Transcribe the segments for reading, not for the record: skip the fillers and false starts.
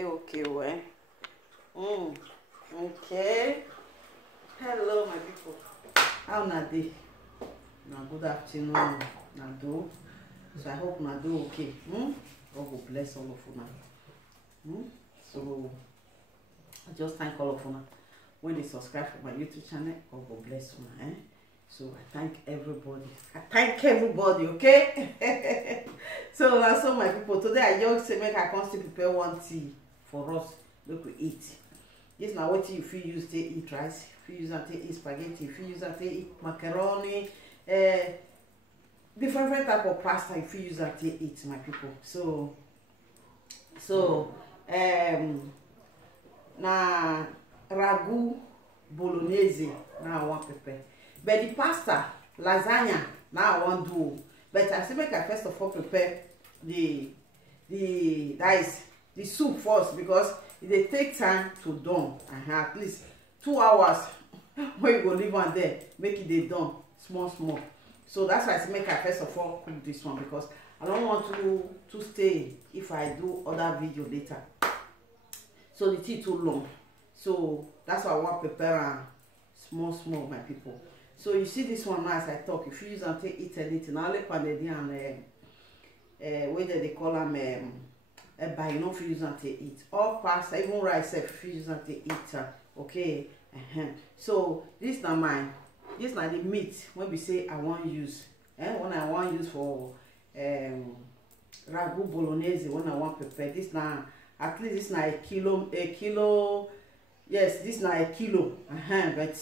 dey okay well. Okay. Hello my people. How na dey? Na good afternoon. Na do. So I hope na do okay. God will bless all of una. So I just thank all of una when they subscribe for my YouTube channel. God will bless una. So I thank everybody. Okay. So that's all my people. Today I just say make I come still prepare one tea for us. Make we eat. This now what you feel use to eat rice. If you use that to eat spaghetti. If you use that to eat macaroni. Different type of pasta. If you use that to eat, my people. So na ragu bolognese now I want prepare. But the pasta, lasagna, now I want do. But I still make I first of all prepare the soup first because it take time to done. At least 2 hours when you go leave one there, make it dey done small. So that's why I still make I first of all cook this one because I don't want to stay if I do other video later. So the tea too long. So that's why I want to prepare small, my people. So you see this one now as I talk, if you use and take eat anything, I only pandedi and whether they call them by you know if you use and take eat. All pasta, even rice if you use and take eat. Okay. So this now mine. This now the meat when we say I want use. When I want use for ragu bolognese, when I want prepare this now at least this now a kilo. Yes, this now a kilo. But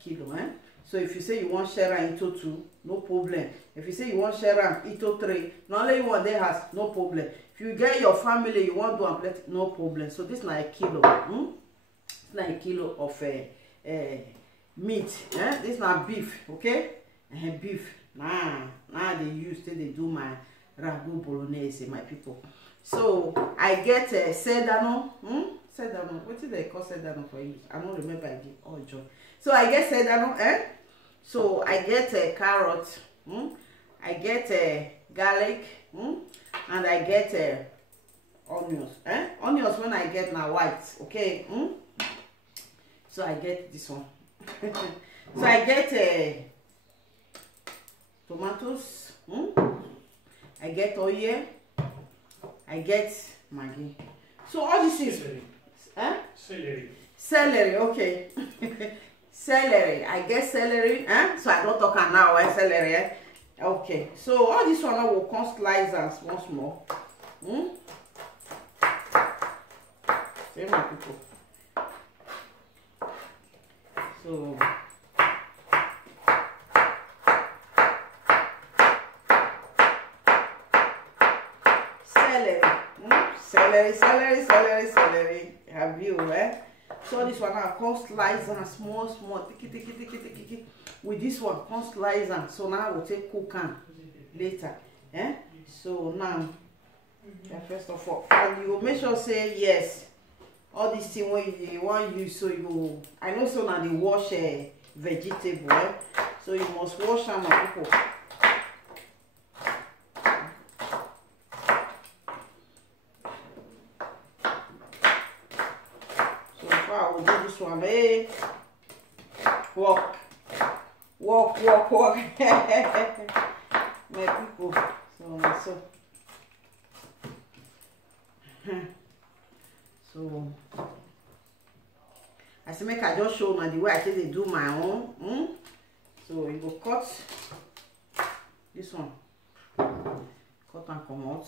kilo, So if you say you want share into 2, no problem. If you say you want share into 3, not only you want there has no problem. If you get your family, you want to complete, no problem. So this is like a kilo. It's like a kilo of meat. This is not beef, okay? Beef. Now they use they do my ragu bolognese, my people. So I get sedano. Sedano. What do they call sedano for English? I don't remember again. Oh, joy. So I get sedano, So I get carrot, I get garlic, and I get onions, Onions when I get now white, okay, So I get this one. So I get tomatoes, I get oil, I get Maggi. So all this is, Celery, okay. Celery, I get celery, so I don't talk now celery, Okay, so all this one I will come slice and small. See my people. So celery. Have you, So this one I come slice and small, tiki. With this one, come slice and so now I will take cook and later. So now, first of all, and you make sure say yes. All these things when you want use, so you I know so now they wash vegetable, so you must wash them, my people. I will do this one, walk. My people, so I say make I just show now the way I say they do my own. So you go cut this one, cut and come out.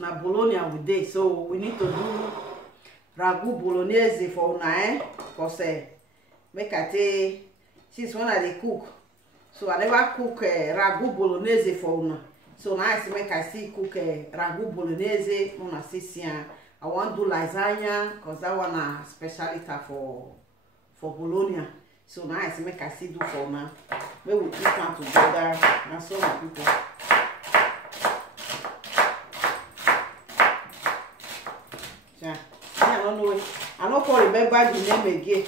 Now bologna with this, so we need to do ragu bolognese for una, because make I take since when I dey cook, so I never cook ragu bolognese for una. So now I say make I see cook ragu bolognese. Una see I want to do lasagna because that one a specialty for bologna. So now I say make I see do for una. Maybe we eat one together. And so my people. Yeah, come remember the name again.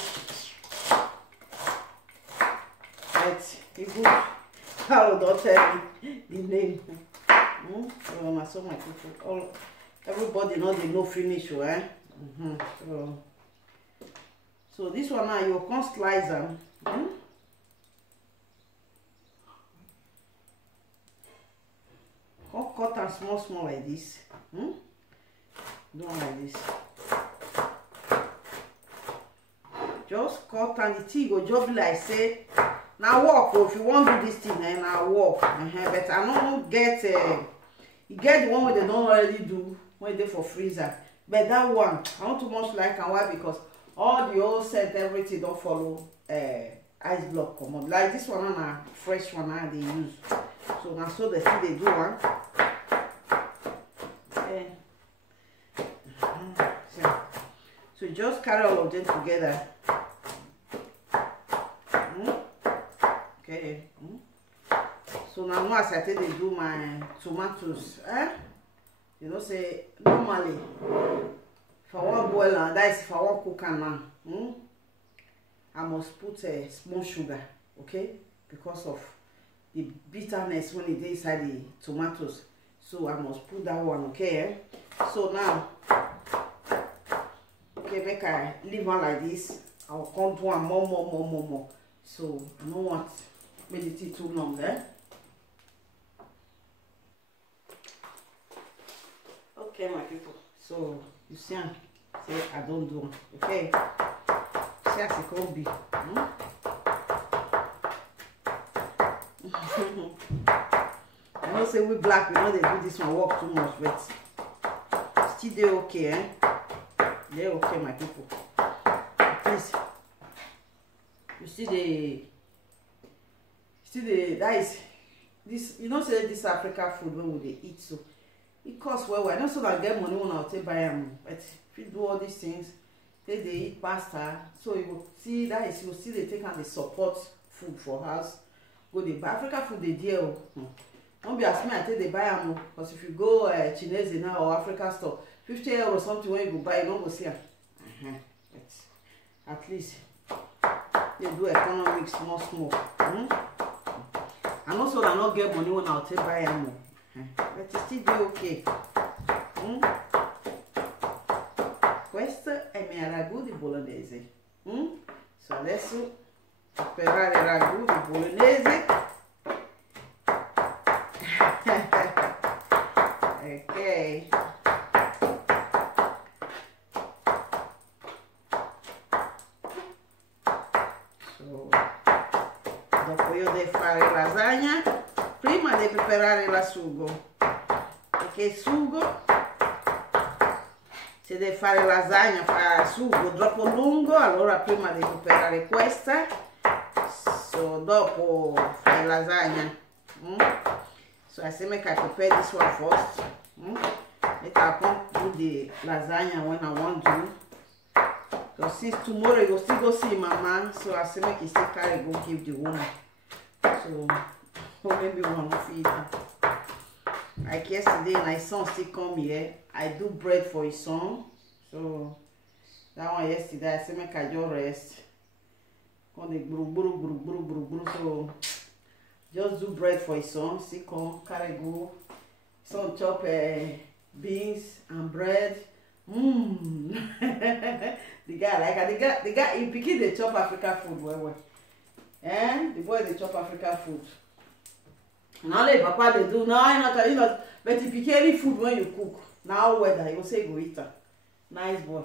But even Carol don't tell me the name. So my people, everybody know they know finish, eh? So this one now you can slice them. Cut them small like this. Do like this. Just cut and the tea go just be like say now walk. If you want to do this thing, now walk. But I don't get you get the one where they don't already do when they for freezer. But that one I don't too much like, and why? Because all the old scent, everything don't follow ice block come on. Like this one and a fresh one now they use. So now so they see they do one. So just carry all of them together. Okay. So now as I tell they do my tomatoes, you know, say normally if I want boil and that is if I want cook and now, I must put small sugar, okay, because of the bitterness when it is inside the tomatoes. So I must put that one, okay. So now, okay, make I leave one like this. I will come to one more. So I don't want make the tea too long, Okay, my people. So you see, say I don't do one, okay. See as it can be. I know say we black, we know they do this one work too much, but still they okay, They're okay, my people. Please, you see the that is this, you know, say this African food when we they eat, so it costs well. I know so that get money when I'll take buy them, but if you do all these things, they eat pasta, so you will see that is you will see they take and they support food for house. Go they buy African food they deal. Don't be asking me I take they buy them, because if you go Chinese now or African store, 50 € or something when you go buy, you don't go see them. But at least they do economics small. And also I not get money when I'll take buy them. But it still do okay. Questo è il mio ragù di bolognese. So adesso preparare il ragù di bolognese. Ok. So, dopo io devo fare lasagna. Prima devo preparare la sugo, perché il sugo, se deve fare lasagna, fa sugo troppo lungo, allora prima devo preparare questa, so dopo fare lasagna. So I say make I prepare this one first. Make I come do the lasagna when I want to. Because since tomorrow you go still go see mama, so I say make you still carry go give the woman. So maybe one feed her. Like yesterday, my son still come here. I do bread for his son. So that one yesterday, I said make I just rest. Come the buru. So just do bread for his son. See come carry go. Son chop beans and bread. The guy like the guy he picky the chop African food well. And the boy they chop African food. Now let papa they do now but if you carry food when you cook, now weather you say go eat her. Nice boy.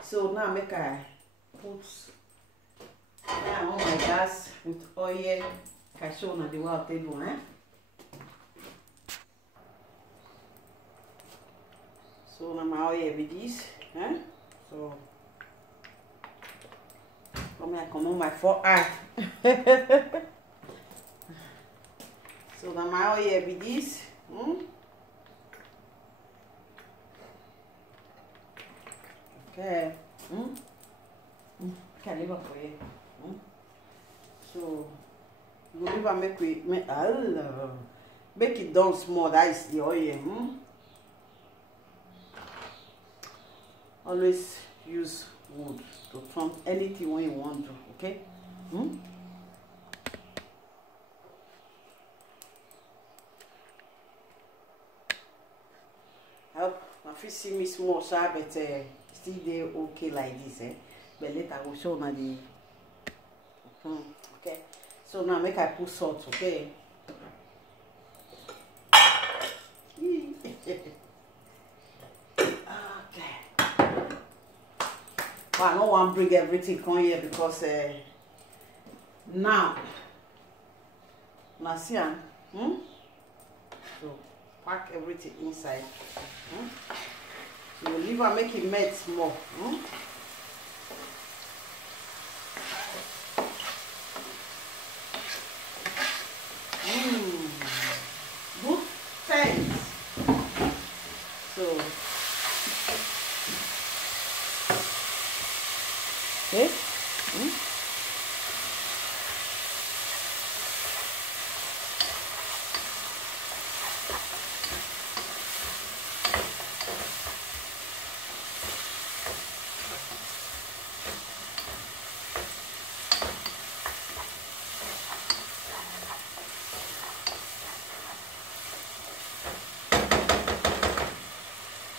So now make I put on my gas with oil, cashew na the way I'll tell you, So now my oil with this, So come here, come on my 4 eye. So now my oil with this. Okay. Can leave it for you. So you leave it make it down small. That is the oil. Always use wood to turn anything when you want to, okay? I hope my fish see me small, sharp, but still they okay like this, but later I will show now the okay. So now make I put salt, okay? Okay. But I don't want to bring everything come here because now see, so pack everything inside. So you leave and make it melt small. Good things. So okay.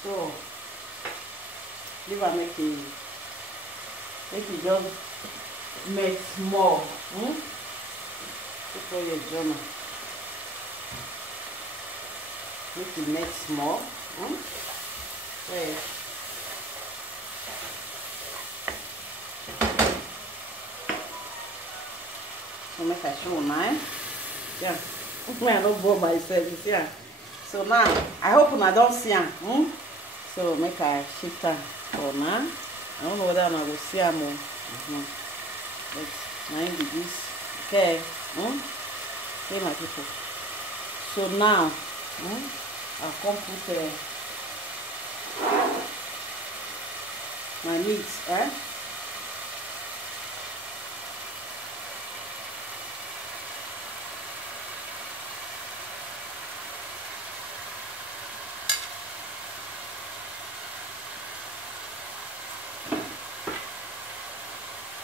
So leave and make it just melt small. Put all your journal. Make it melt small. Okay. So make I show now. Yeah. I don't bore myself. Yeah. So now I hope I don't see him. So make I shift her for now. I don't know whether I will see her more. But now be this. Okay. Okay, my people. So now I'll come put my meat.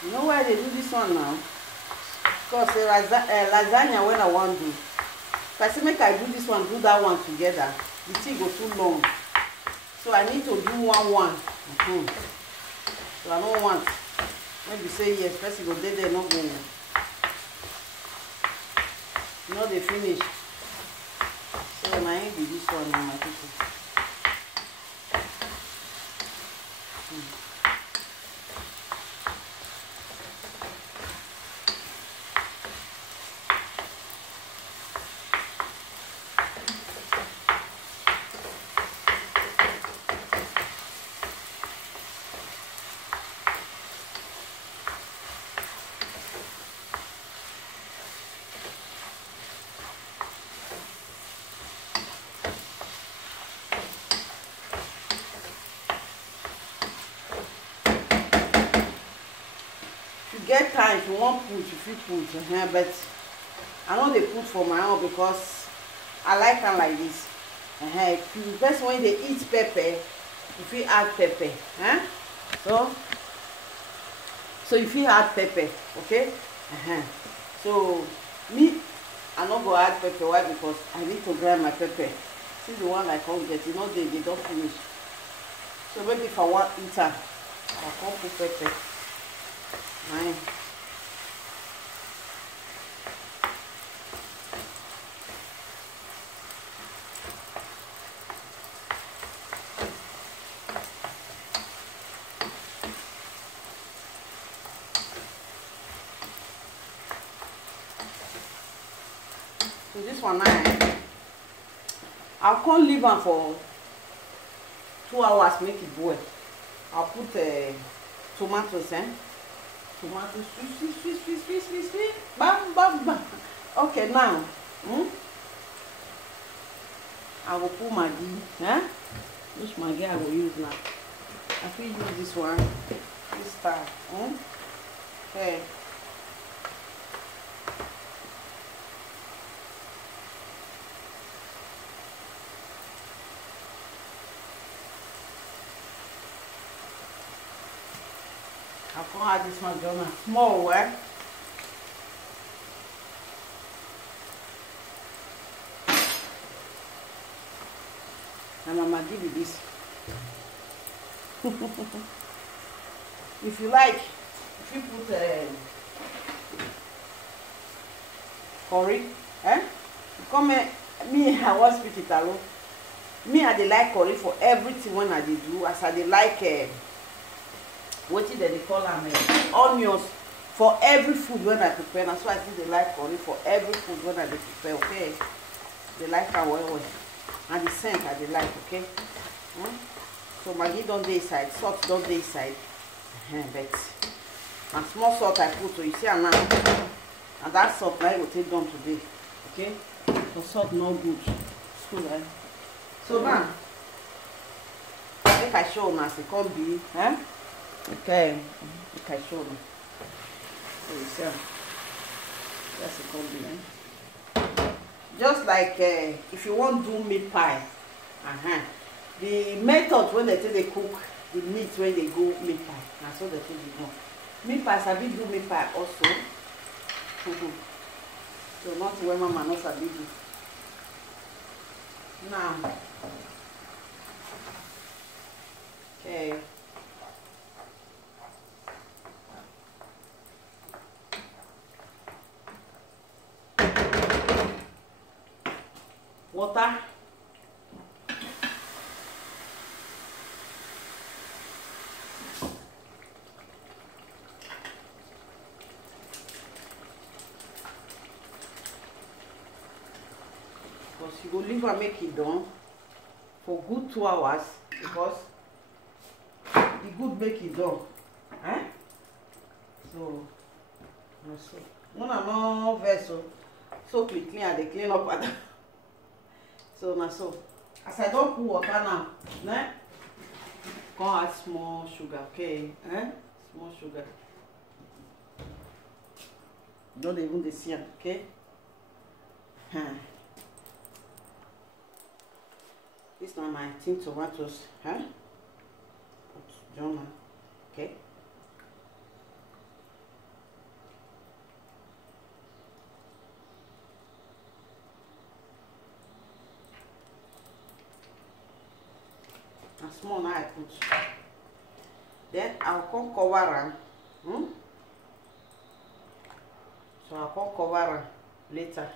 You know why they do this one now? Because lasagna when I want to do. If I say make I do this one, do that one together, the thing go too long. So I need to do one. So I don't want. Maybe say yes, person go there, not go. You know they finish. So now I do this one, my people. Get time if you want put, you fit put, but I know they put for my own because I like them like this. If you person when they eat pepper, you fit add pepper. So you fit add pepper, okay? So me, I not go add pepper. Why? Because I need to grind my pepper. See the one I can't get, you know they don't finish. So maybe if I want eat her, I can't put pepper. Right. So this one now, I can't leave them for 2 hours, make it boil. I'll put tomatoes, tomatoes, sweet, bam. Okay, now, I will put Maggi, which Maggi I will use now. I will use this one, this time, okay. I can't add this one, Jonah. Small, eh? And Mama give you this. If you like, if you put curry, eh? Come me, I want speak it alone. Me, I dey like curry for everything when I dey do. As I dey like what did they call them? Onions for every food when I prepare. That's why I think they like curry for every food when I dey prepare. Okay, they like our well, and the scent I dey like. Okay, so Maggi don't dey inside, salt don't dey inside, but and small salt I put. So you see, and that salt I will take down today. Okay, the salt no good. So right. So now, if I show you as it can be, okay, if I show you, so you see, that's it can be, just like if you want to do meat pie, the method when they take they cook the meat when they go meat pie, and so they take they go. Meat pie, sabi do meat pie also. So not when Mama not sabi do. Now, okay. Water. Because you go leave and make it done for good 2 hours, because the good make it done. So when I'm not vessel, so clean and they clean up at so now so as I don't put water now, come add small sugar, okay? Small sugar. Don't even the see, okay? This now my tin tomatoes, Jonah, okay? And small now I put. Then I'll come cover them. So I'll come cover them later.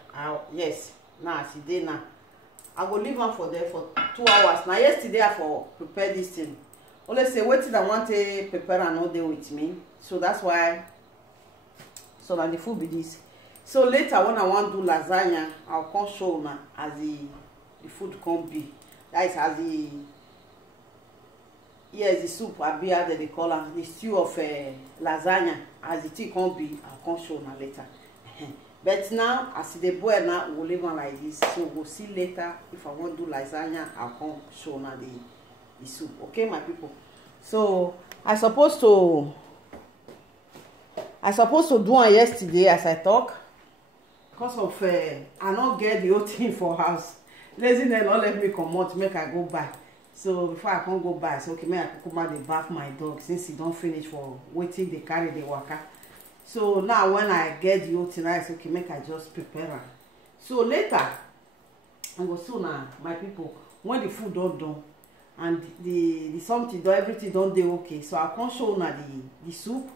Yes, now see day now. I go leave them for there for 2 hours. Now yesterday I for prepare this thing. Only say wait till I want to prepare and all day with me. So that's why. So now the food be this. So later when I want to do lasagna, I'll come show now as the food can be. That is as the the soup abia that they call it, the stew of lasagna as the tea can be. I'll come show now later. But now, as they boil now, we'll leave one like this. So we'll see later if I want to do lasagna, I'll come show now the soup. Okay, my people. So I supposed to do one yesterday as I talk. Because of I not get the whole thing for house. Laziness not let me come out, make I go buy. So before I can't go buy, I say okay, may I come out the bath my dog since he don't finish for waiting they carry the waka. So now when I get the whole thing, I say okay, make I just prepare her. So later, I go so now, my people, when the food don't done and the something done, everything don't do okay. So I can't show now the soup.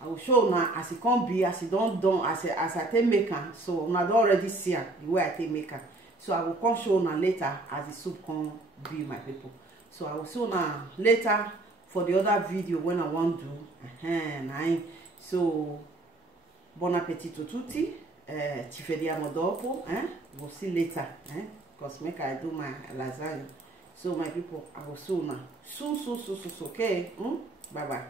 I will show now as it can't be, as it don't done, as I take make her. So now don't already see her the way I take make her. So I will come show now later as the soup can be, my people. So I will show now later for the other video when I want to do. So bon appetit to tutti. Ci vediamo dopo. We'll see later. Because make I do my lasagna. So my people, I will soon now. So okay. Bye bye.